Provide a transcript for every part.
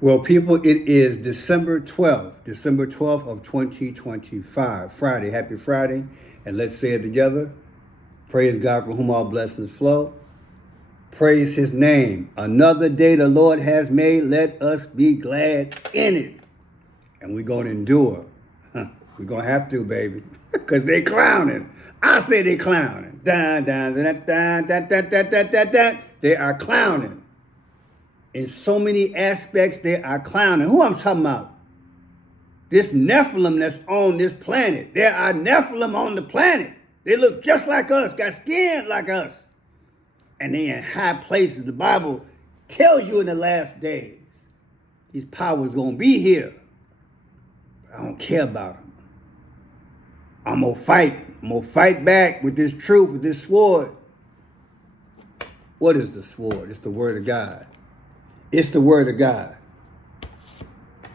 Well, people, it is December 12th of 2025, Friday. Happy Friday. And let's say it together. Praise God from whom all blessings flow. Praise his name. Another day the Lord has made. Let us be glad in it. And we're going to endure. We're going to have to, baby. Because they clowning. I say they clowning. Dun, dun, dun, dun, dun, dun, dun, dun, dun, dun. They are clowning. In so many aspects, they are clowning. Who I'm talking about? This Nephilim that's on this planet. There are Nephilim on the planet. They look just like us, got skin like us. And they in high places. The Bible tells you in the last days, these powers going to be here. But I don't care about them. I'm going to fight. I'm going to fight back with this truth, with this sword. What is the sword? It's the word of God. It's the word of God.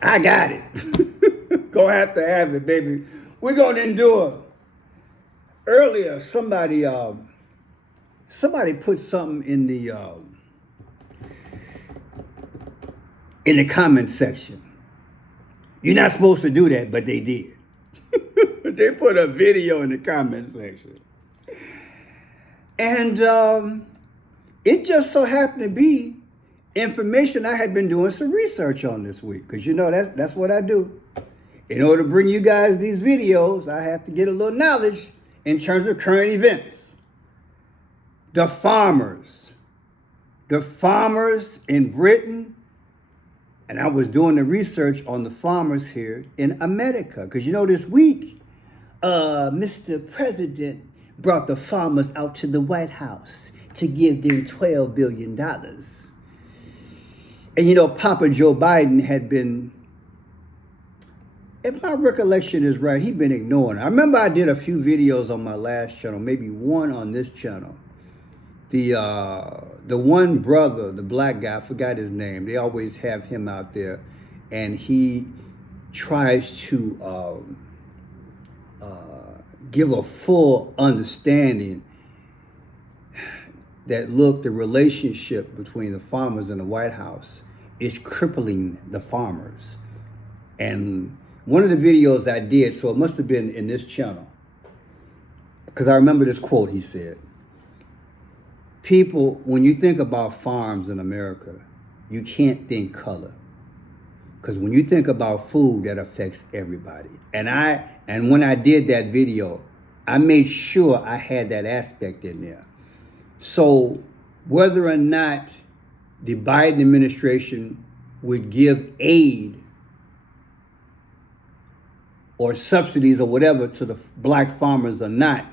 I got it. Gonna have to have it, baby. We're gonna endure. Earlier, somebody put something in the comment section. You're not supposed to do that, but they did. They put a video in the comment section, and it just so happened to be information I had been doing some research on this week, because you know that's what I do. In order to bring you guys these videos, I have to get a little knowledge in terms of current events. The farmers in Britain, and I was doing the research on the farmers here in America, because you know this week, Mr. President brought the farmers out to the White House to give them $12 billion. And you know, Papa Joe Biden had been, if my recollection is right, he'd been ignoring it. I remember I did a few videos on my last channel, maybe one on this channel. The one brother, the black guy, I forgot his name. They always have him out there, and he tries to give a full understanding that, look, the relationship between the farmers and the White House is crippling the farmers. And one of the videos I did, so it must have been in this channel, because I remember this quote he said. People, when you think about farms in America, you can't think color. Because when you think about food, that affects everybody. And when I did that video, I made sure I had that aspect in there. So whether or not the Biden administration would give aid or subsidies or whatever to the black farmers or not,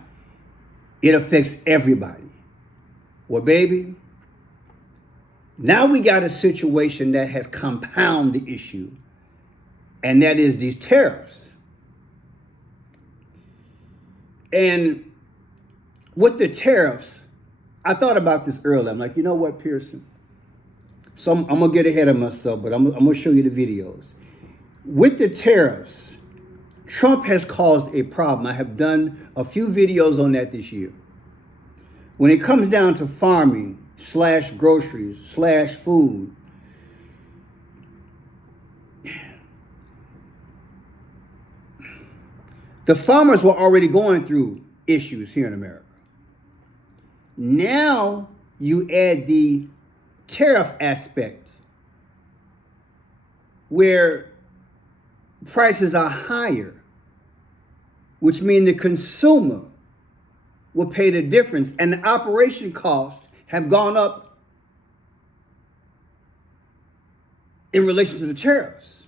it affects everybody. Well, baby, now we got a situation that has compounded the issue, and that is these tariffs. And with the tariffs, I thought about this earlier. I'm like, you know what, Pearson? So I'm going to get ahead of myself, but I'm going to show you the videos. With the tariffs, Trump has caused a problem. I have done a few videos on that this year. When it comes down to farming / groceries / food, the farmers were already going through issues here in America. Now you add the tariff aspect, where prices are higher, which means the consumer will pay the difference, and the operation costs have gone up in relation to the tariffs.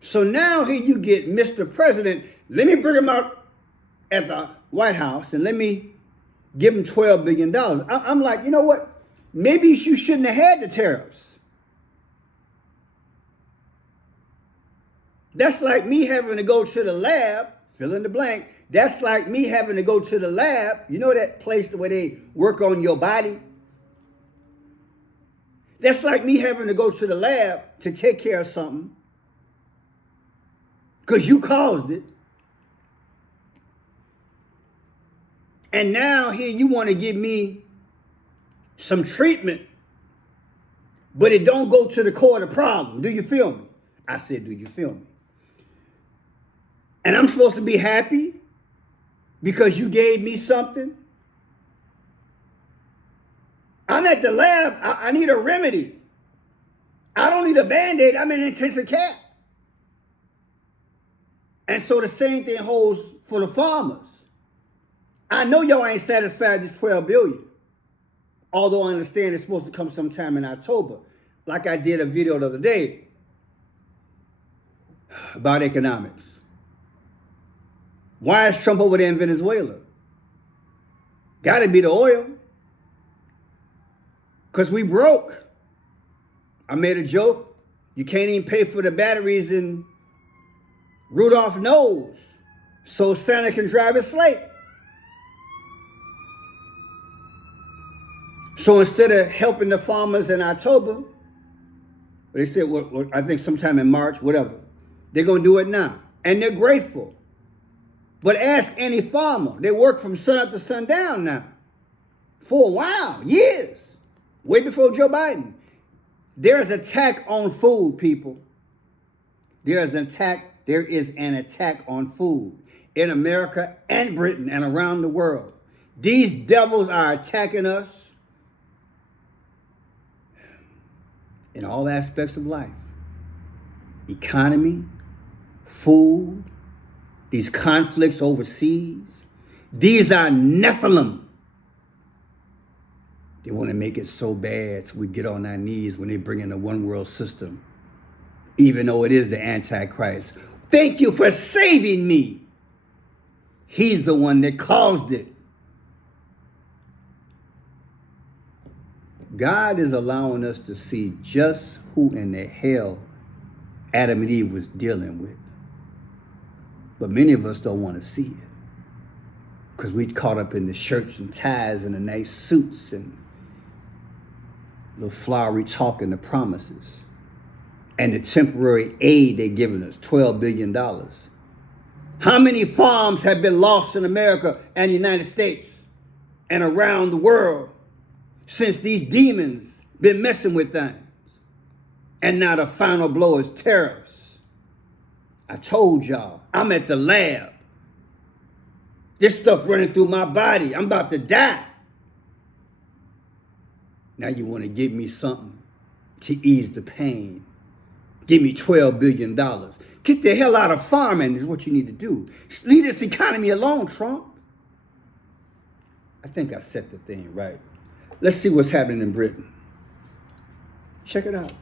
So now here you get Mr. President, let me bring him out at the White House and let me give him $12 billion. I'm like, you know what? Maybe you shouldn't have had the tariffs. That's like me having to go to the lab, fill in the blank. That's like me having to go to the lab. You know that place where they work on your body? That's like me having to go to the lab to take care of something because you caused it. And now here you want to give me some treatment but it don't go to the core of the problem. Do you feel me? I said, do you feel me? And I'm supposed to be happy because you gave me something? I'm at the lab. I need a remedy. I don't need a Band-Aid. I'm in intensive care. And so the same thing holds for the farmers. I know y'all ain't satisfied with this $12 billion. Although I understand it's supposed to come sometime in October. Like I did a video the other day about economics. Why is Trump over there in Venezuela? Gotta be the oil. Because we broke. I made a joke. You can't even pay for the batteries in Rudolph knows. So Santa can drive a sleigh. So instead of helping the farmers in October, they said, well, I think sometime in March, whatever, they're going to do it now. And they're grateful. But ask any farmer. They work from sun up to sundown now. For a while, years. Way before Joe Biden. There's an attack on food, people. There is an attack on food in America and Britain and around the world. These devils are attacking us in all aspects of life. Economy, food, these conflicts overseas. These are Nephilim. They want to make it so bad so we get on our knees when they bring in the one world system, even though it is the Antichrist. Thank you for saving me. He's the one that caused it. God is allowing us to see just who in the hell Adam and Eve was dealing with. But many of us don't want to see it because we caught up in the shirts and ties and the nice suits and little flowery talk and the promises and the temporary aid they're giving us, $12 billion. How many farms have been lost in America and the United States and around the world since these demons been messing with things? And now the final blow is tariffs. I told y'all, I'm at the lab. This stuff running through my body. I'm about to die. Now you want to give me something to ease the pain. Give me $12 billion. Get the hell out of farming is what you need to do. Leave this economy alone, Trump. I think I set the thing right. Let's see what's happening in Britain. Check it out.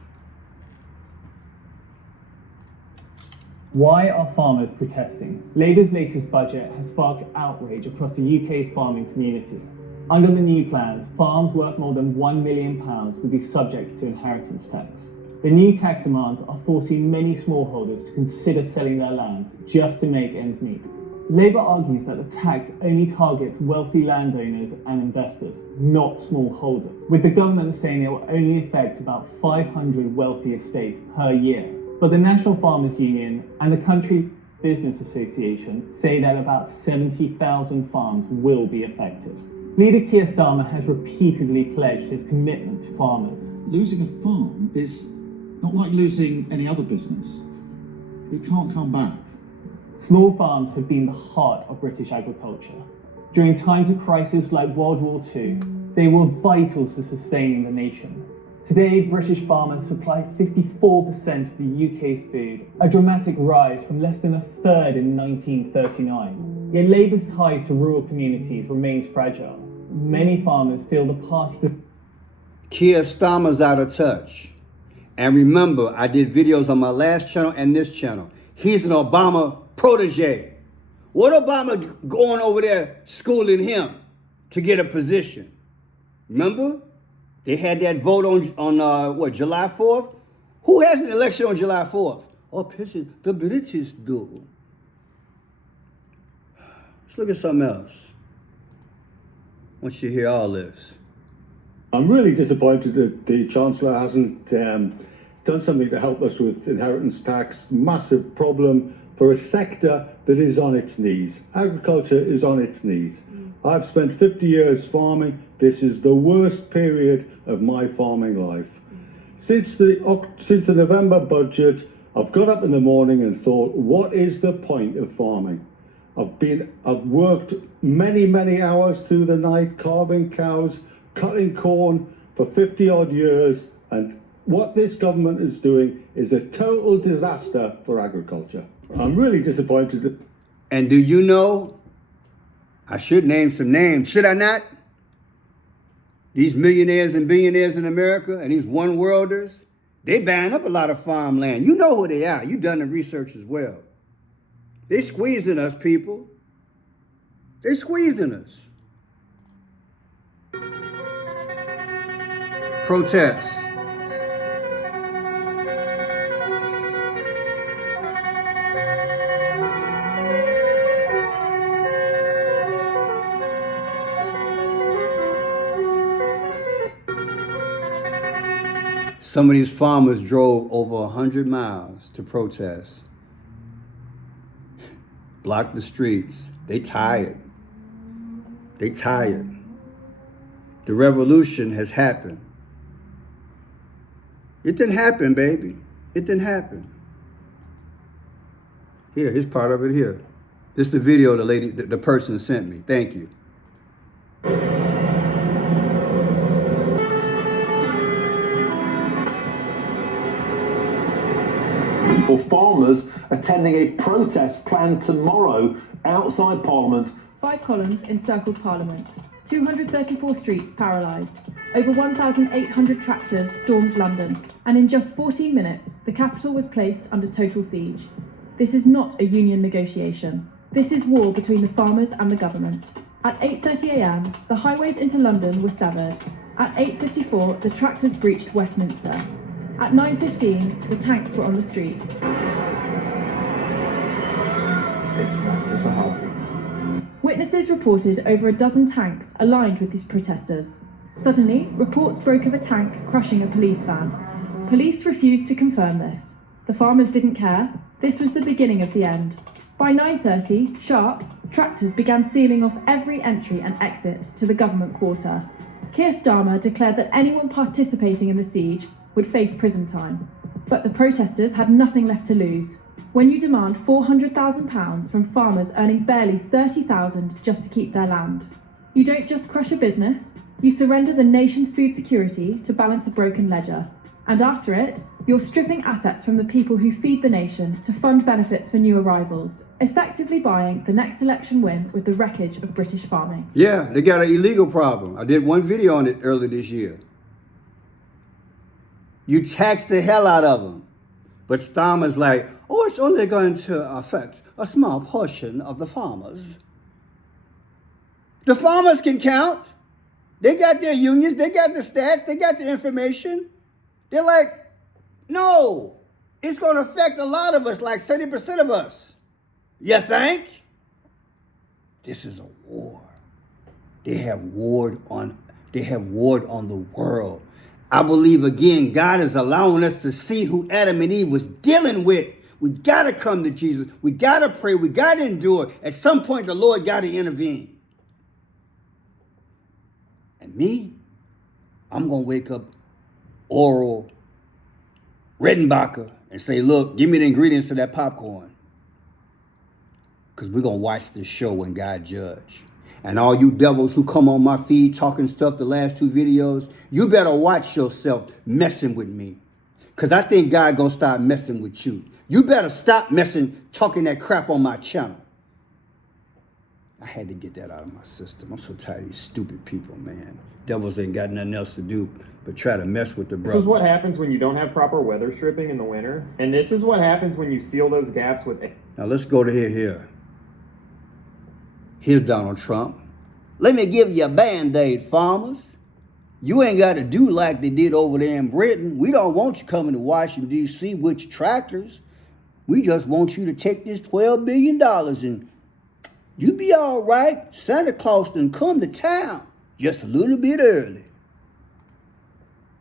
Why are farmers protesting? Labour's latest budget has sparked outrage across the UK's farming community. Under the new plans, farms worth more than £1 million will be subject to inheritance tax. The new tax demands are forcing many smallholders to consider selling their land just to make ends meet. Labour argues that the tax only targets wealthy landowners and investors, not smallholders, with the government saying it will only affect about 500 wealthy estates per year. But the National Farmers Union and the Country Business Association say that about 70,000 farms will be affected. Leader Keir Starmer has repeatedly pledged his commitment to farmers. Losing a farm is not like losing any other business. It can't come back. Small farms have been the heart of British agriculture. During times of crisis like World War II, they were vital to sustaining the nation. Today, British farmers supply 54% of the UK's food, a dramatic rise from less than a third in 1939. Yet Labour's ties to rural communities remains fragile. Many farmers feel the party... Keir Starmer's out of touch. And remember, I did videos on my last channel and this channel. He's an Obama protege. What Obama going over there schooling him to get a position? Remember? They had that vote on July 4th? Who has an election on July 4th? Oh, the British do. Let's look at something else. I want you to hear all this. I'm really disappointed that the Chancellor hasn't done something to help us with inheritance tax. Massive problem for a sector that is on its knees. Agriculture is on its knees. I've spent 50 years farming. This is the worst period of my farming life. Since the November budget, I've got up in the morning and thought, what is the point of farming? I've worked many hours through the night, carving cows, cutting corn for 50 odd years, and what this government is doing is a total disaster for agriculture. I'm really disappointed. And do you know, I should name some names, should I not? These millionaires and billionaires in America and these one worlders, they buying up a lot of farmland. You know who they are. You've done the research as well. They squeezing us, people. They squeezing us. Protests. Some of these farmers drove over 100 miles to protest. Blocked the streets. They tired. They tired. The revolution has happened. It didn't happen, baby. It didn't happen. Here's part of it here. This is the video the person sent me. Thank you. For farmers attending a protest planned tomorrow outside Parliament. 5 columns encircled Parliament. 234 streets paralysed. Over 1,800 tractors stormed London. And in just 14 minutes, the capital was placed under total siege. This is not a union negotiation. This is war between the farmers and the government. At 8:30 a.m, the highways into London were severed. At 8:54, the tractors breached Westminster. At 9:15, the tanks were on the streets. Witnesses reported over a dozen tanks aligned with these protesters. Suddenly, reports broke of a tank crushing a police van. Police refused to confirm this. The farmers didn't care. This was the beginning of the end. By 9:30, sharp, tractors began sealing off every entry and exit to the government quarter. Keir Starmer declared that anyone participating in the siege would face prison time. But the protesters had nothing left to lose. When you demand £400,000 from farmers earning barely $30,000 just to keep their land, you don't just crush a business, you surrender the nation's food security to balance a broken ledger. And after it, you're stripping assets from the people who feed the nation to fund benefits for new arrivals, effectively buying the next election win with the wreckage of British farming. Yeah, they got an illegal problem. I did one video on it earlier this year. You tax the hell out of them. But Starmer's like, oh, it's only going to affect a small portion of the farmers. The farmers can count. They got their unions, they got the stats, they got the information. They're like, no, it's going to affect a lot of us, like 70% of us. You think? This is a war. They have warred on the world. I believe, again, God is allowing us to see who Adam and Eve was dealing with. We got to come to Jesus. We got to pray. We got to endure. At some point, the Lord got to intervene. And me, I'm going to wake up Oral Redenbacher and say, look, give me the ingredients to that popcorn. Because we're going to watch this show when God judge. And all you devils who come on my feed talking stuff the last 2 videos, you better watch yourself messing with me. Because I think God going to start messing with you. You better stop talking that crap on my channel. I had to get that out of my system. I'm so tired of these stupid people, man. Devils ain't got nothing else to do but try to mess with the brother. This is what happens when you don't have proper weather stripping in the winter. And this is what happens when you seal those gaps with... Now let's go to here. Here's Donald Trump. Let me give you a Band-Aid, farmers. You ain't got to do like they did over there in Britain. We don't want you coming to Washington, D.C. with your tractors. We just want you to take this $12 billion and you be all right. Santa Claus done come to town just a little bit early.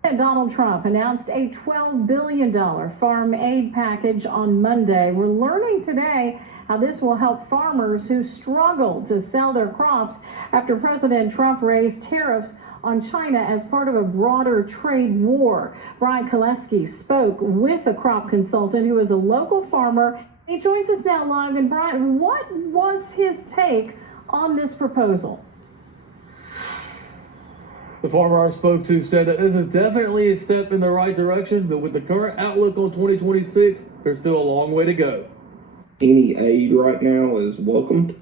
Donald Trump announced a $12 billion farm aid package on Monday. We're learning today how this will help farmers who struggle to sell their crops after President Trump raised tariffs on China as part of a broader trade war. Brian Koleski spoke with a crop consultant who is a local farmer. He joins us now live. And Brian, what was his take on this proposal? The farmer I spoke to said that this is definitely a step in the right direction, but with the current outlook on 2026, there's still a long way to go. Any aid right now is welcomed.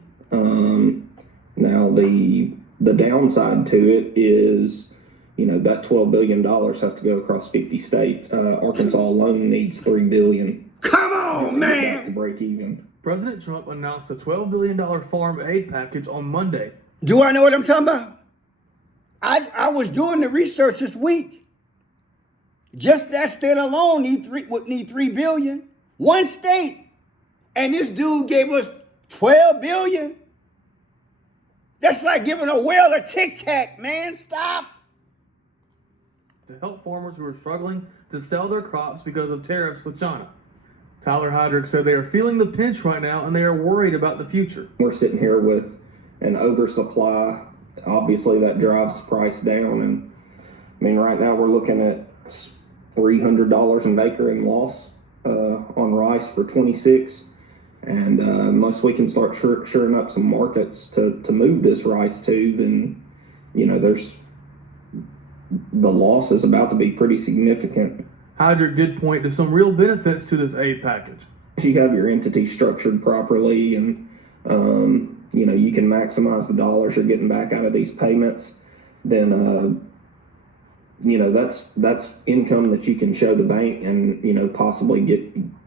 Now the downside to it is, that $12 billion has to go across 50 states. Arkansas alone needs $3 billion. Come on, man! To break even. President Trump announced a $12 billion farm aid package on Monday. Do I know what I'm talking about? I was doing the research this week. Just that state alone would need $3 billion. One state. And this dude gave us $12 billion. That's like giving a whale a Tic Tac, man. Stop. To help farmers who are struggling to sell their crops because of tariffs with China. Tyler Heydrich said they are feeling the pinch right now and they are worried about the future. We're sitting here with an oversupply. Obviously, that drives the price down. And right now we're looking at $300 an acre in loss on rice for 26. And unless we can start shoring up some markets to move this rice to, then, the loss is about to be pretty significant. Heydrich did point to some real benefits to this aid package. If you have your entity structured properly and, you can maximize the dollars you're getting back out of these payments, then, that's income that you can show the bank and, possibly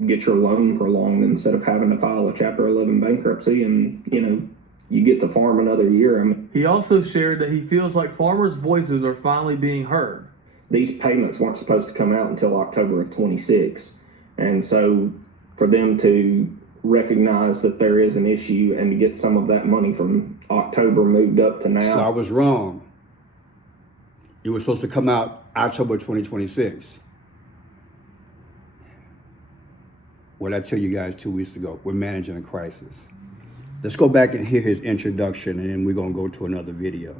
get your loan prolonged instead of having to file a Chapter 11 bankruptcy and, you get to farm another year. He also shared that he feels like farmers' voices are finally being heard. These payments weren't supposed to come out until October of 26. And so for them to recognize that there is an issue and to get some of that money from October moved up to now. So I was wrong. It was supposed to come out October 2026. What did I tell you guys 2 weeks ago? We're managing a crisis. Let's go back and hear his introduction, and then we're going to go to another video.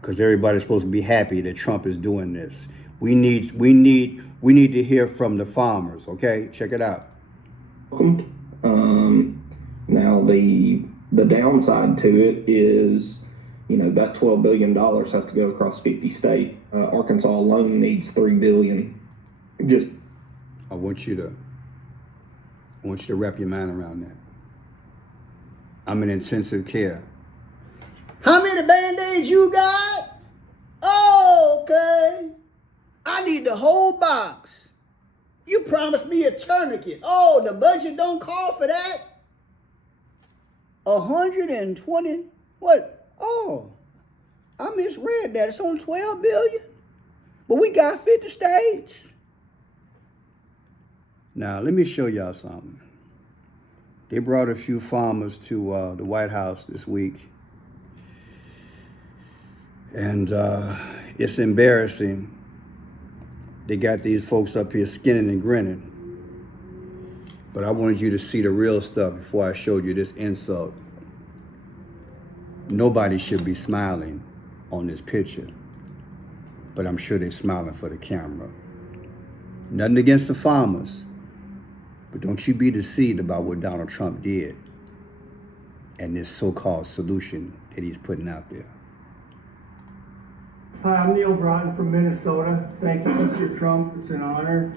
Because everybody's supposed to be happy that Trump is doing this. We need to hear from the farmers, okay? Check it out. Now the downside to it is, that $12 billion has to go across 50 states. Arkansas alone needs $3 billion. I want you to wrap your mind around that. I'm in intensive care. How many Band-Aids you got? Oh, okay. I need the whole box. You promised me a tourniquet. Oh, the budget don't call for that. 120. What? Oh, I misread that. It's only 12 billion. But we got 50 states. Now, let me show y'all something. They brought a few farmers to the White House this week. And it's embarrassing. They got these folks up here skinning and grinning. But I wanted you to see the real stuff before I showed you this insult. Nobody should be smiling on this picture. But I'm sure they're smiling for the camera. Nothing against the farmers. But don't you be deceived about what Donald Trump did and this so-called solution that he's putting out there. Hi, I'm Neil Broughton from Minnesota. Thank you, Mr. Trump. It's an honor.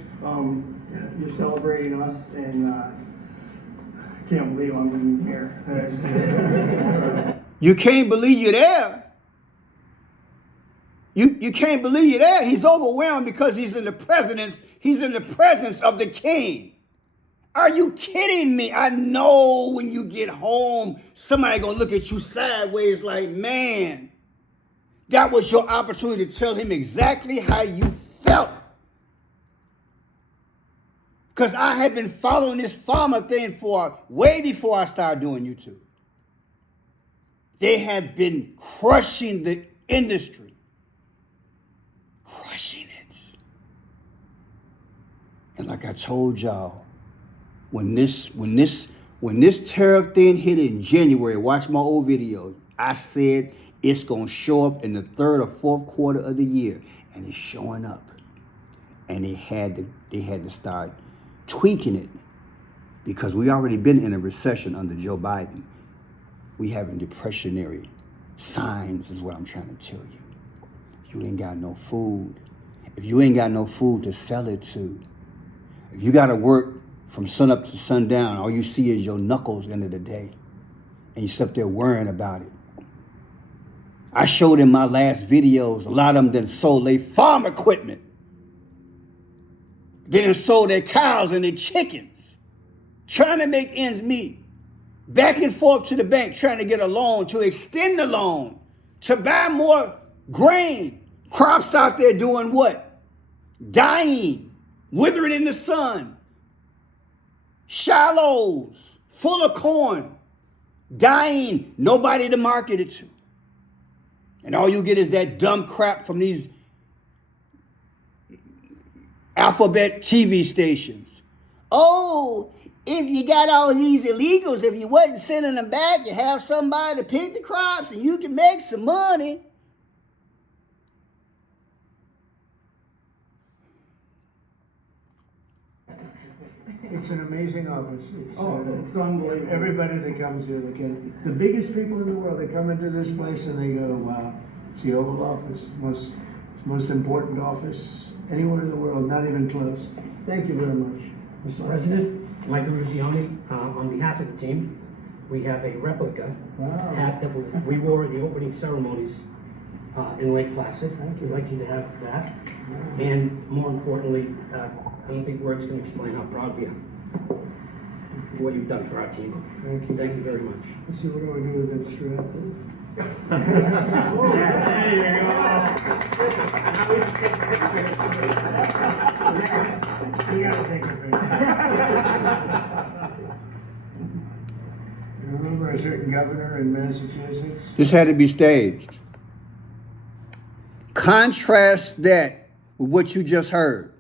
You're celebrating us, and I can't believe I'm even here. You can't believe you're there. You can't believe you're there. He's overwhelmed because he's in the presence of the king. Are you kidding me? I know when you get home, somebody gonna look at you sideways like, man, that was your opportunity to tell him exactly how you felt. Because I had been following this farmer thing for way before I started doing YouTube. They have been crushing the industry. Crushing it. And like I told y'all, when this tariff thing hit in January, watch my old videos, I said It's going to show up in the third or fourth quarter of the year, and it's showing up. And they had to start tweaking it because we already been in a recession under Joe Biden. We having depressionary signs is what I'm trying to tell you. You ain't got no food. If you ain't got no food to sell it to, if you got to work from sun up to sundown, all you see is your knuckles end of the day, and you sit up there worrying about it. I showed in my last videos, a lot of them done sold their farm equipment. They done sold their cows and their chickens, trying to make ends meet. Back and forth to the bank, trying to get a loan, to extend the loan, to buy more grain. Crops out there doing what? Dying, withering in the sun. Shallows, full of corn, dying, nobody to market it to. And all you get is that dumb crap from these alphabet TV stations. Oh, if you got all these illegals, if you wasn't sending them back, you have somebody to pick the crops and you can make some money. It's an amazing office. It's unbelievable. Everybody that comes here, the biggest people in the world, they come into this place and they go, wow, it's the Oval Office, most important office anywhere in the world, not even close. Thank you very much. Mr. President, Michael Ruzioni, on behalf of the team, we have a replica hat that we wore at the opening ceremonies in Lake Placid. We'd like you to have that. And more importantly, I don't think words can explain how proud we are for what you've done for our team. Thank you. Thank you very much. Let's see, what do I do with that strap? You gotta take a picture. You remember a certain governor in Massachusetts? This had to be staged. Contrast that with what you just heard.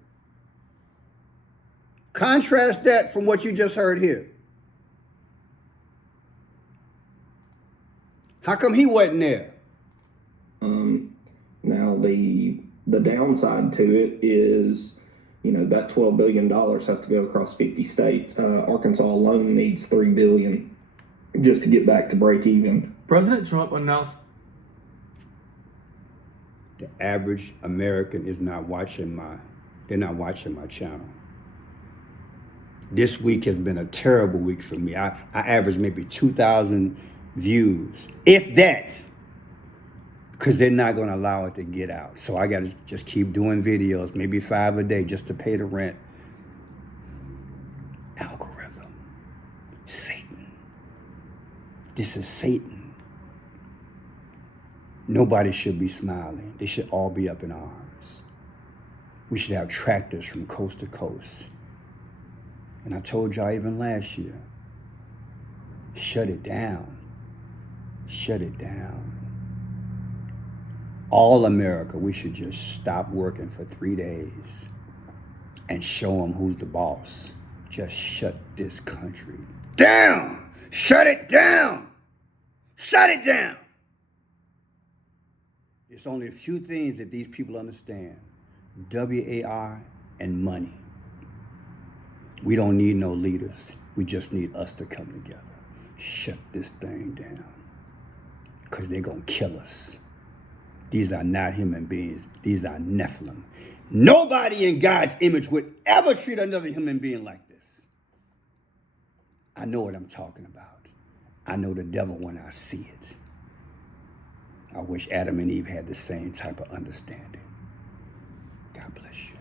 Contrast that from what you just heard here. How come he wasn't there? Now the downside to it is, that $12 billion has to go across 50 states. Arkansas alone needs $3 billion just to get back to break even. President Trump announced The average American is not watching they're not watching my channel. This week has been a terrible week for me. I averaged maybe 2,000 views, if that, because they're not going to allow it to get out. So I got to just keep doing videos, maybe 5 a day just to pay the rent. Algorithm. Satan. This is Satan. Nobody should be smiling. They should all be up in arms. We should have tractors from coast to coast. And I told y'all even last year, shut it down. Shut it down. All America, we should just stop working for 3 days and show them who's the boss. Just shut this country down. Shut it down. Shut it down. It's only a few things that these people understand. WAR and money. We don't need no leaders. We just need us to come together. Shut this thing down. Because they're going to kill us. These are not human beings. These are Nephilim. Nobody in God's image would ever treat another human being like this. I know what I'm talking about. I know the devil when I see it. I wish Adam and Eve had the same type of understanding. God bless you.